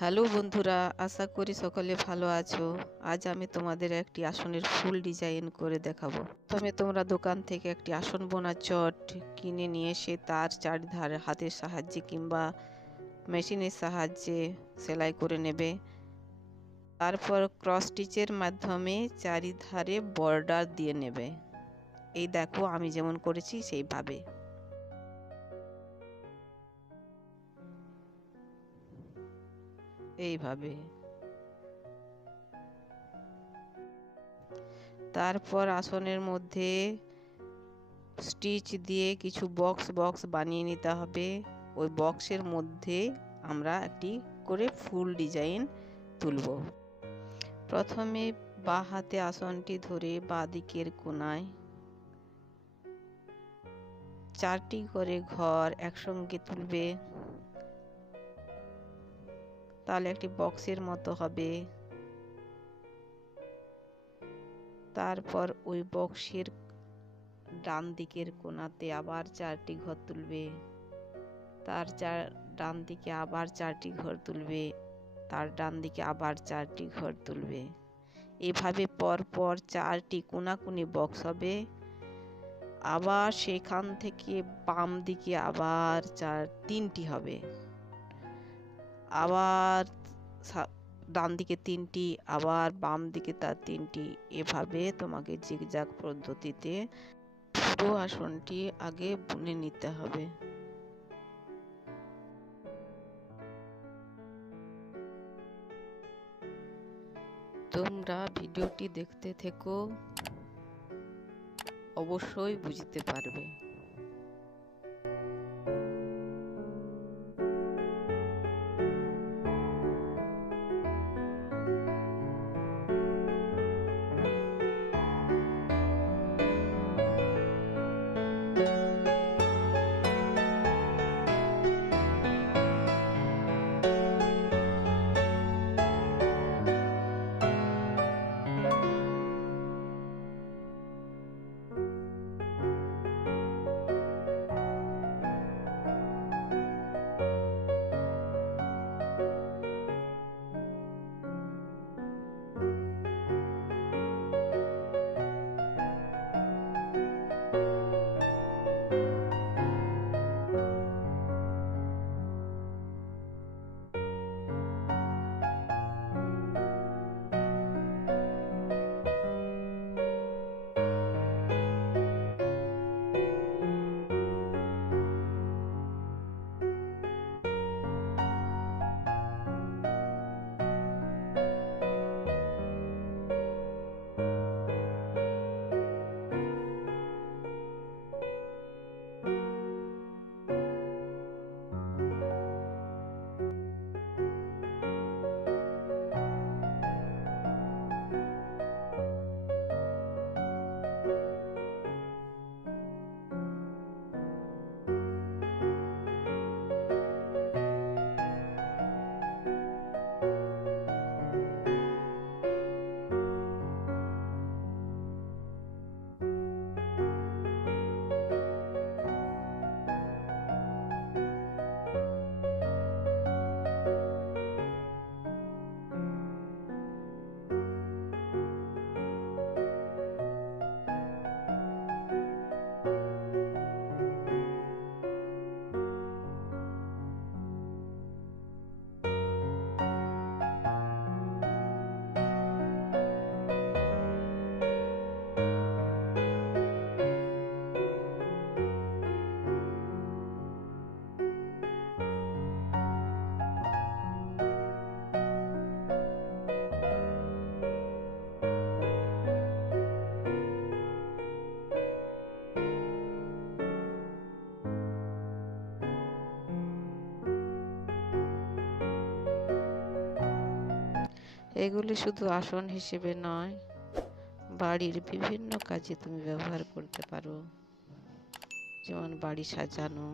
Hello বন্ধুরা, আশা করি সকলে ভালো আছো। আজ আমি তোমাদের একটি আসনের ফুল ডিজাইন করে দেখাবো। প্রথমে তোমরা দোকান থেকে একটি আসন বোনা চট কিনে নিয়ে এসে তার চারিধারে হাতের সাহায্যে কিংবা মেশিনের সাহায্যে সেলাই করে নেবে। তারপর ক্রস স্টিচের মাধ্যমে চারিধারে বর্ডার দিয়ে নেবে। এই দেখো আমি যেমন করেছি সেইভাবে। এইভাবে তারপর আসনের মধ্যে স্টিচ দিয়ে কিছু বক্স বানিয়ে নিতে হবে। ওই বক্সের মধ্যে আমরা একটি করে ফুল ডিজাইন তুলব। প্রথমে বাঁ হাতে আসনটি ধরে বাঁ দিকের কোণায় 4টি করে ঘর একসঙ্গে তুলবে, তাহলে একটি বক্সের মতো হবে। তারপর ওই বক্সের ডান দিকের কোণাতে আবার 4টি ঘর তুলবে, তার ডান দিকে আবার 4টি ঘর তুলবে, তার ডান দিকে আবার 4টি ঘর তুলবে। এভাবে পরপর 4টি কোণাকুনি বক্স হবে। আবার সেখান থেকে বাম দিকে আবার 3টি হবে, আবার ডান দিকে 3টি, আবার বাম দিকে তার 3টি। এভাবে তোমাকে জিগজ্যাগ পদ্ধতিতে পুরো আসনটি আগে বুনে নিতে হবে। তোমরা ভিডিওটি দেখতে থেকো, অবশ্যই বুঝতে পারবে। এগুলি শুধু আসন হিসেবে নয়, বাড়ির বিভিন্ন কাজে তুমি ব্যবহার করতে পারো। যেমন বাড়ি সাজানো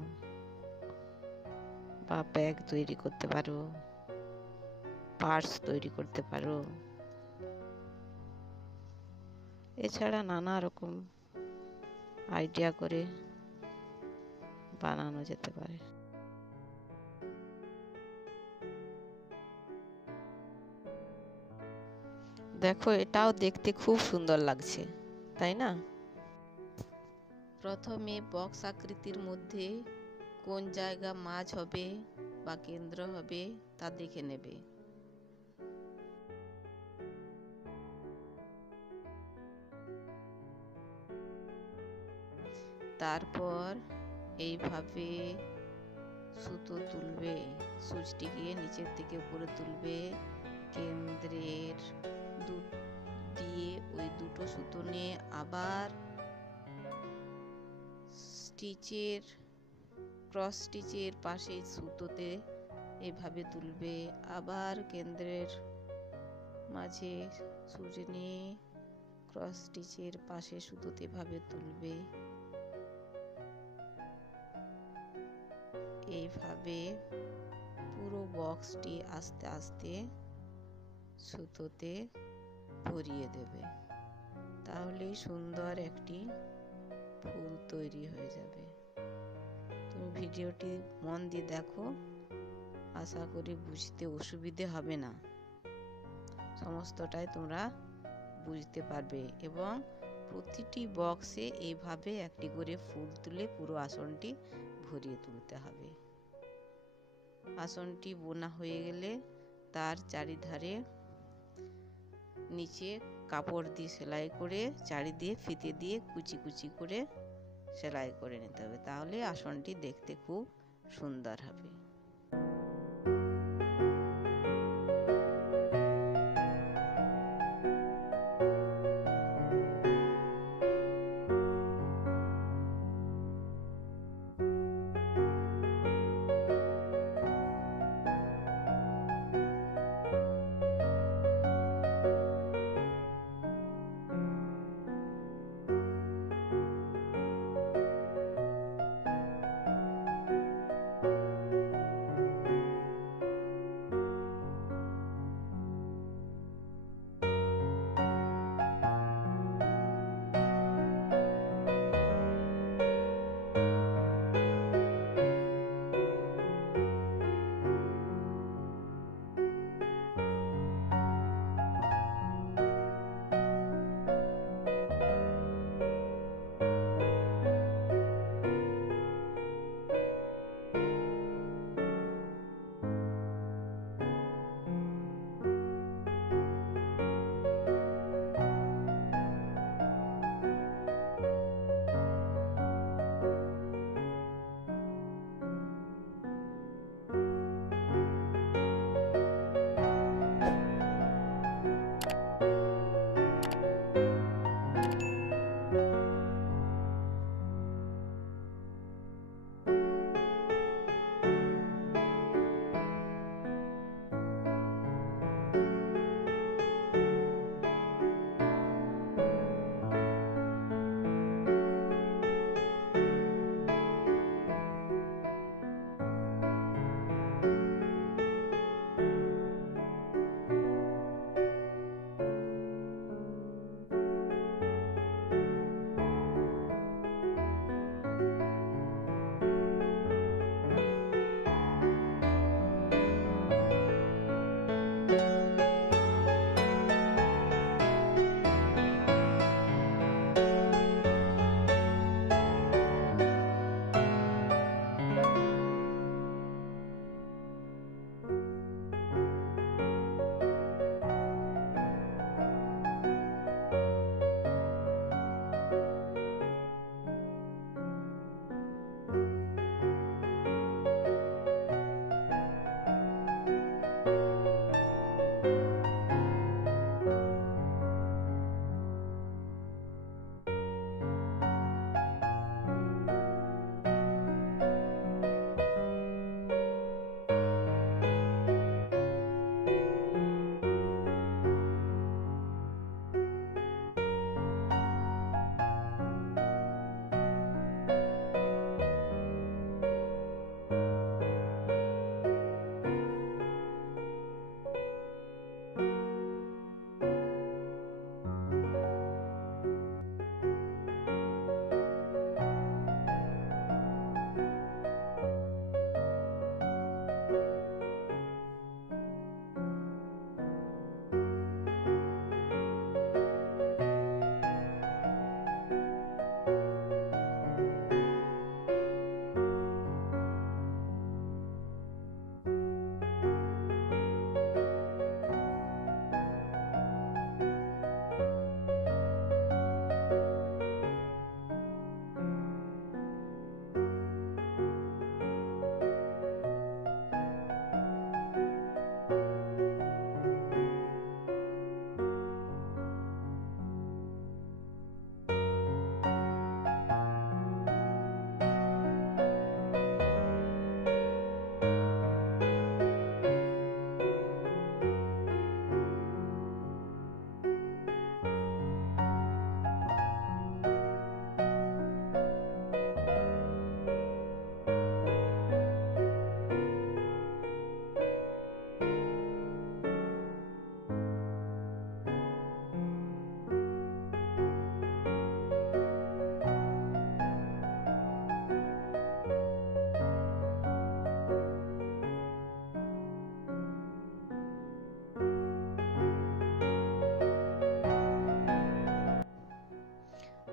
বা ব্যাগ তৈরি করতে পারো, পার্স তৈরি করতে পারো। এছাড়া নানা রকম আইডিয়া করে বানানো যেতে পারে। দেখো, এটাও দেখতে খুব সুন্দর লাগছে, তাই না? প্রথমে বক্স আকৃতির মধ্যে কোন জায়গা মাঝ হবে বা কেন্দ্র হবে তা দেখে নেবে। তারপর এইভাবে সুতো তুলবে, সুচটিকে নিচের থেকে উপরে তুলবে, কেন্দ্রের দিয়ে ওই দুটো সুতো নিয়ে আবার স্টিচের ক্রস স্টিচের পাশে সুতোতে এভাবে তুলবে, আবার কেন্দ্রের মাঝে সুচ নিয়ে ক্রস স্টিচের পাশে সুতোতে এভাবে তুলবে। এইভাবে পুরো বক্সটি আস্তে আস্তে সুতোতে ভরিয়ে দেবে, তাহলে সুন্দর একটি ফুল তৈরি হয়ে যাবে। তুমি ভিডিওটি মন দিয়ে দেখো, আশা করি বুঝতে অসুবিধে হবে না, সমস্তটাই তোমরা বুঝতে পারবে। এবং প্রতিটি বক্সে এইভাবে একটি করে ফুল তুলে পুরো আসনটি ভরিয়ে তুলতে হবে। আসনটি বোনা হয়ে গেলে তার চারিধারে নিচে কাপড় দিয়ে সেলাই করে চারিদিকে ফিতে দিয়ে কুচি কুচি করে সেলাই করে নিতে হবে, তাহলে আসনটি দেখতে খুব সুন্দর হবে।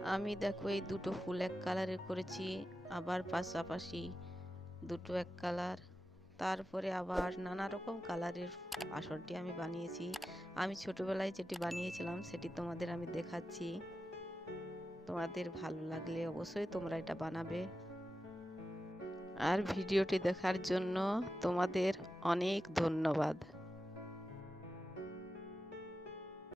আমি দেখো এই দুটো ফুল এক কালারের করেছি, আবার পাশাপাশি দুটো এক কালার, তারপরে আবার নানা রকম কালারের আসনটি আমি বানিয়েছি। আমি ছোটবেলায় যেটি বানিয়েছিলাম সেটি তোমাদের আমি দেখাচ্ছি। তোমাদের ভালো লাগলে অবশ্যই তোমরা এটা বানাবে। আর ভিডিওটি দেখার জন্য তোমাদের অনেক ধন্যবাদ।